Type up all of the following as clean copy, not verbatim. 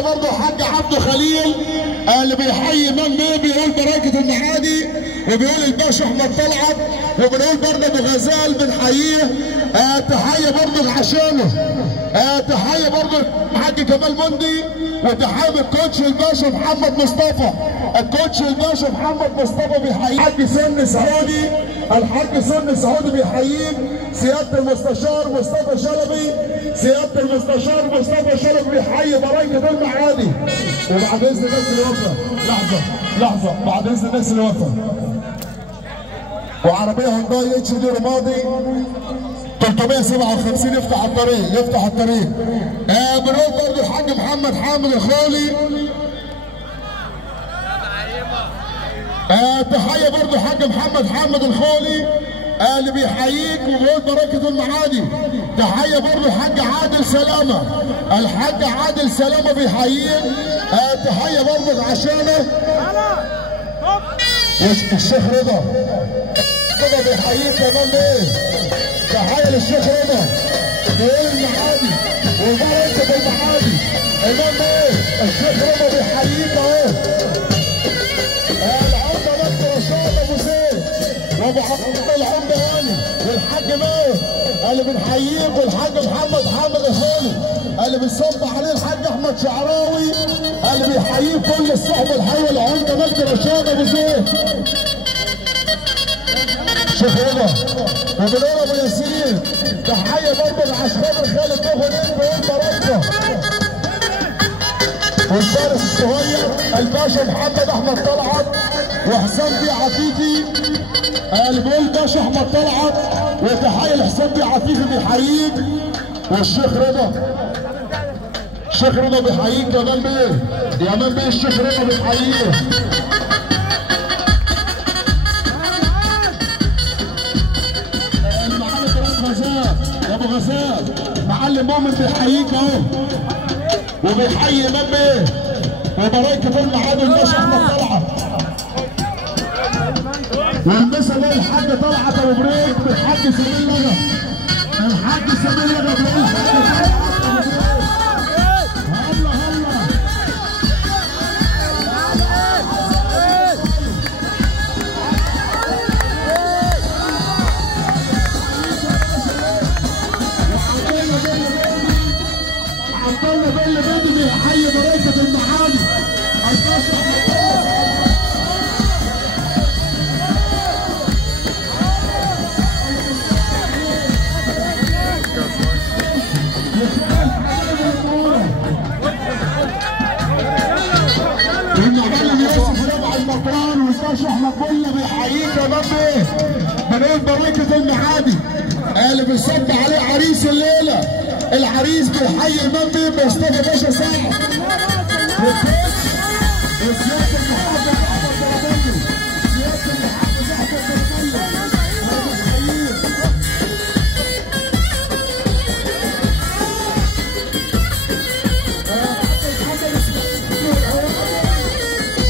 تحيه برضه حاج عبده خليل اللي بيحيي امام بيه، بيقول بركه المعادي، وبيقول الباشا احمد طلعت، وبنقول برضه ابو غزال بنحييه. تحيه برضه عشانه. تحيه برضه الحاج كمال مندي، وتحيه الكوتش الباشا محمد مصطفى. الكوتش الباشا محمد مصطفى بيحيي الحاج سن سعودي، الحاج سن سعودي بيحييك. سياده المستشار مصطفى شلبي، سياده المستشار مصطفى شلبي بيحيي بركه المعادي. وبعد اذن الناس اللي واقفه لحظه بعد اذن الناس اللي واقفه، وعربيه هونداي اتش دي رمادي 357 يفتح الطريق. بنقول برضه الحاج محمد حامد الخولي. تحيه برضه الحاج محمد حامد الخولي اللي بيحييك وبيقول بركه المعادي. تحيه برضه الحاج عادل سلامه، الحاج عادل سلامه بيحييك. تحيه برضه عشانه الشيخ رضا بيحييك كمان. ايه تحيه للشيخ رضا بيقول المعادي وبركه المعادي. امام ايه الشيخ رضا بيحييك اهو. العمده دكتور رشاد ابو زيد وابو عبد العمده هاني والحاج ماهر اللي بنحييك، والحاج محمد حامد الخولي اللي بيصب عليه الحاج احمد شعراوي اللي بيحييك كل الصحبه الحلوه. العمده دكتور رشاد ابو زيد شيخ رضا وبنور ابو ياسين. تحيه برضه لعشرات خالد مغني بيقول بركه. والفارس الصغير الباشا محمد احمد طلعت وحسام بيه عفيفي اللي بيقول باشا احمد طلعت. وتحيه لحسام بيه عفيفي بيحييك. والشيخ رضا بيحييك كمان بيه. يا مان بيه الشيخ رضا بيحييك. يا ابو غزال معلم مؤمن بيحييك اهو، وبيحيي امام بيه وبركه المعادي الباشا احمد طلعت. والمسا ده الحاج طلعت ابو بريك بالحاج سمير لغا. الحاج سمير لغا بيقول الحاج حي بركة المعادي الباشا والمعلم يوسف ربع المطران والباشا احمد بولا بيحييك يا بابي. بنقول بركة المعادي اللي بيصب عليه عريس الليلة. العريس بيحيي امام بيه مصطفى باشا سعد وسياده المحافظ احمد دربلي. سياده المحافظ احمد دربلي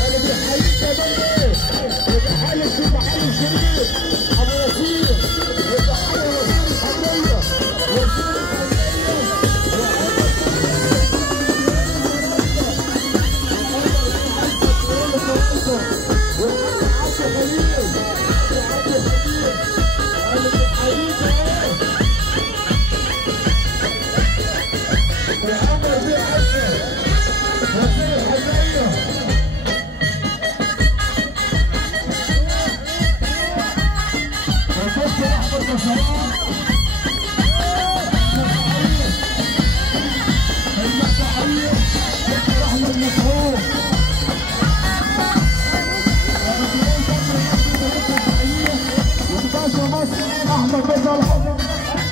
اللي بيحييك يا بيه. وبيحيي الشيخ علي شريف ابو ياسين، وبيحيي وزير الحريه وزير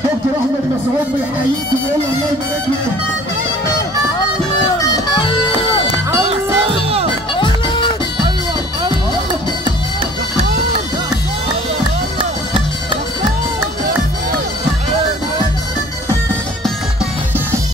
دكتور احمد مسعود بيحييك وبيقول الله يبارك لك.